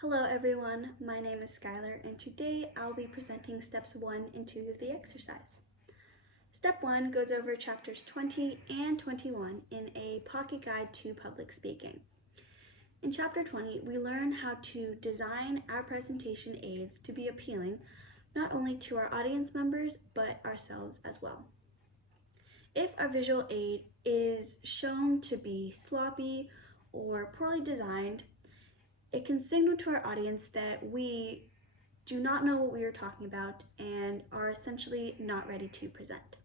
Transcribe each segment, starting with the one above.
Hello everyone, my name is Skylar and today I'll be presenting steps 1 and 2 of the exercise. Step 1 goes over chapters 20 and 21 in a pocket guide to public speaking. In chapter 20, we learn how to design our presentation aids to be appealing not only to our audience members but ourselves as well. If our visual aid is shown to be sloppy or poorly designed, it can signal to our audience that we do not know what we are talking about and are essentially not ready to present.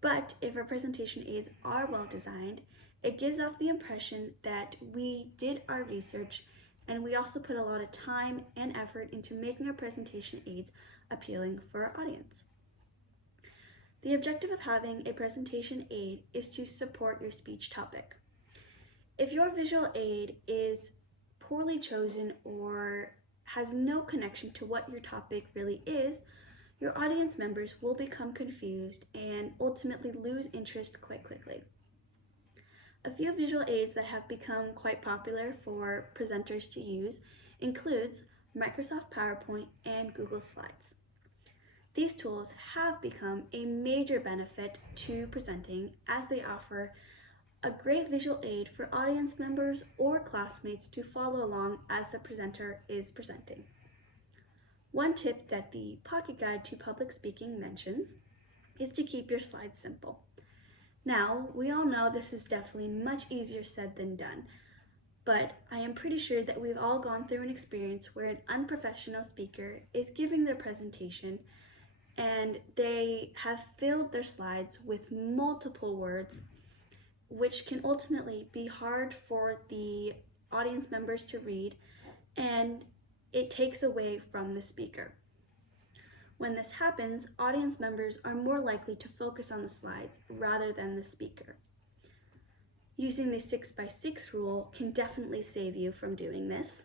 But if our presentation aids are well designed, it gives off the impression that we did our research and we also put a lot of time and effort into making our presentation aids appealing for our audience. The objective of having a presentation aid is to support your speech topic. If your visual aid is poorly chosen or has no connection to what your topic really is, your audience members will become confused and ultimately lose interest quite quickly. A few visual aids that have become quite popular for presenters to use includes Microsoft PowerPoint and Google Slides. These tools have become a major benefit to presenting as they offer a great visual aid for audience members or classmates to follow along as the presenter is presenting. One tip that the Pocket Guide to Public Speaking mentions is to keep your slides simple. Now, we all know this is definitely much easier said than done, but I am pretty sure that we've all gone through an experience where an unprofessional speaker is giving their presentation and they have filled their slides with multiple words, which can ultimately be hard for the audience members to read, and it takes away from the speaker. When this happens, audience members are more likely to focus on the slides rather than the speaker. Using the 6x6 rule can definitely save you from doing this.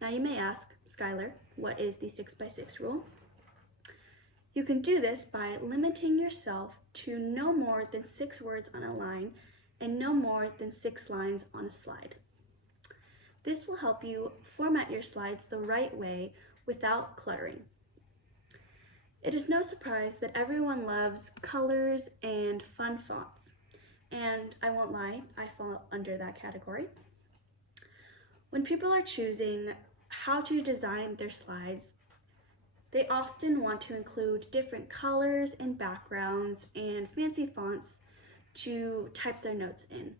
Now you may ask, Skylar, what is the 6x6 rule? You can do this by limiting yourself to no more than 6 words on a line and no more than 6 lines on a slide. This will help you format your slides the right way without cluttering. It is no surprise that everyone loves colors and fun fonts, and I won't lie, I fall under that category. When people are choosing how to design their slides, they often want to include different colors and backgrounds and fancy fonts to type their notes in.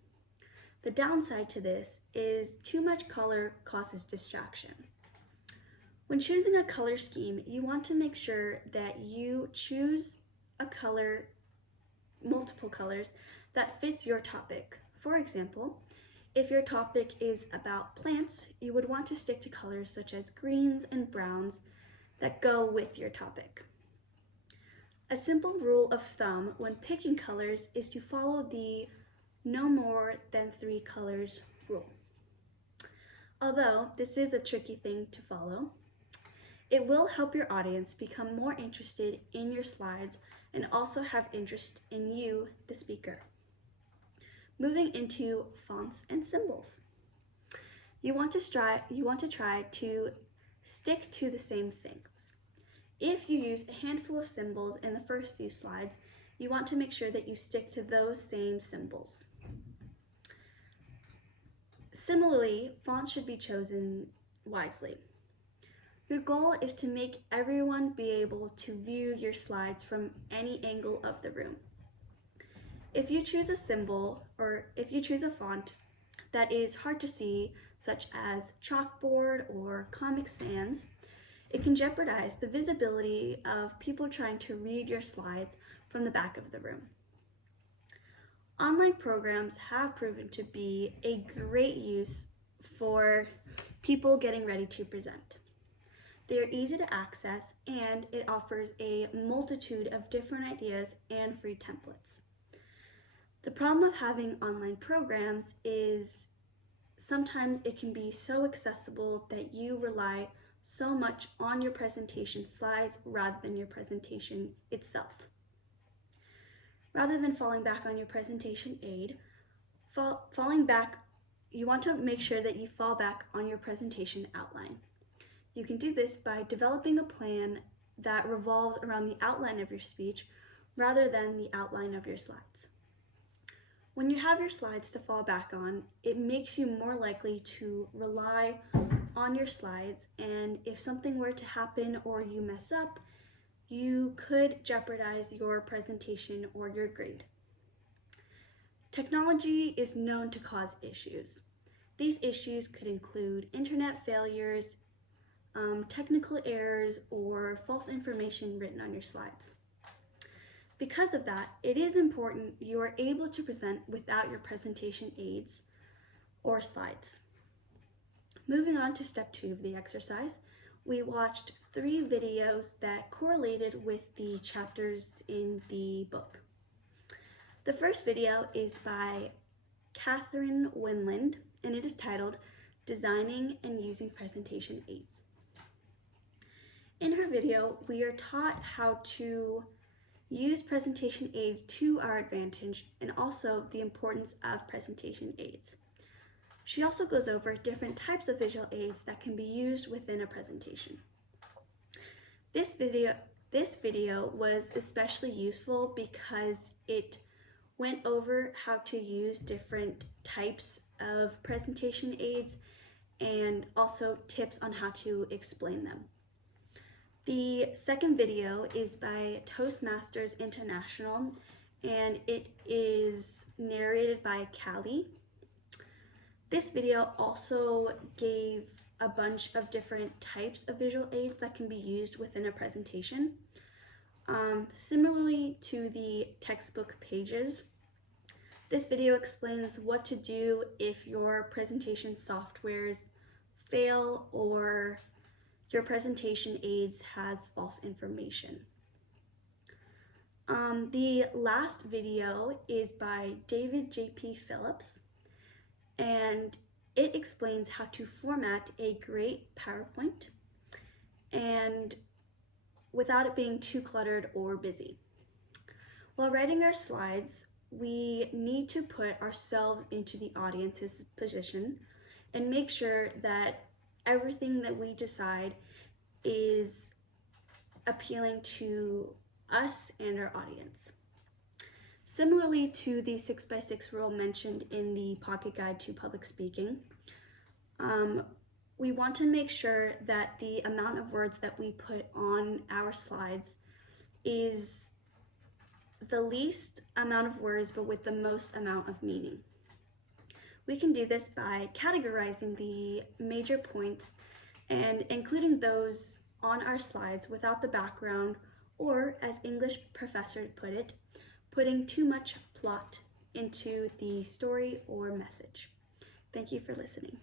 The downside to this is too much color causes distraction. When choosing a color scheme, you want to make sure that you choose a color, multiple colors, that fits your topic. For example, if your topic is about plants, you would want to stick to colors such as greens and browns that go with your topic. A simple rule of thumb when picking colors is to follow the no more than 3 colors rule. Although this is a tricky thing to follow, it will help your audience become more interested in your slides and also have interest in you, the speaker. Moving into fonts and symbols. You want to try to stick to the same things. If you use a handful of symbols in the first few slides, you want to make sure that you stick to those same symbols. Similarly, fonts should be chosen wisely. Your goal is to make everyone be able to view your slides from any angle of the room. If you choose a symbol or if you choose a font that is hard to see, such as chalkboard or Comic Sans, it can jeopardize the visibility of people trying to read your slides from the back of the room. Online programs have proven to be a great use for people getting ready to present. They are easy to access and it offers a multitude of different ideas and free templates. The problem of having online programs is sometimes it can be so accessible that you rely so much on your presentation slides rather than your presentation itself. Rather than falling back on your presentation aid, you want to make sure that you fall back on your presentation outline. You can do this by developing a plan that revolves around the outline of your speech rather than the outline of your slides. When you have your slides to fall back on, it makes you more likely to rely on your slides, and if something were to happen or you mess up, you could jeopardize your presentation or your grade. Technology is known to cause issues. These issues could include internet failures, technical errors, or false information written on your slides. Because of that, it is important you are able to present without your presentation aids or slides. Moving on to step 2 of the exercise, we watched 3 videos that correlated with the chapters in the book. The first video is by Catherine Winland, and it is titled Designing and Using Presentation Aids. In her video, we are taught how to use presentation aids to our advantage and also the importance of presentation aids. She also goes over different types of visual aids that can be used within a presentation. This video was especially useful because it went over how to use different types of presentation aids and also tips on how to explain them. The second video is by Toastmasters International, and it is narrated by Callie. This video also gave a bunch of different types of visual aids that can be used within a presentation. Similarly to the textbook pages, this video explains what to do if your presentation softwares fail or your presentation aids has false information. The last video is by David J.P. Phillips, and it explains how to format a great PowerPoint and without it being too cluttered or busy. While writing our slides, we need to put ourselves into the audience's position and make sure that everything that we decide is appealing to us and our audience. Similarly to the 6x6 rule mentioned in the Pocket Guide to Public Speaking, we want to make sure that the amount of words that we put on our slides is the least amount of words but with the most amount of meaning. We can do this by categorizing the major points and including those on our slides without the background, or as English professors put it, putting too much plot into the story or message. Thank you for listening.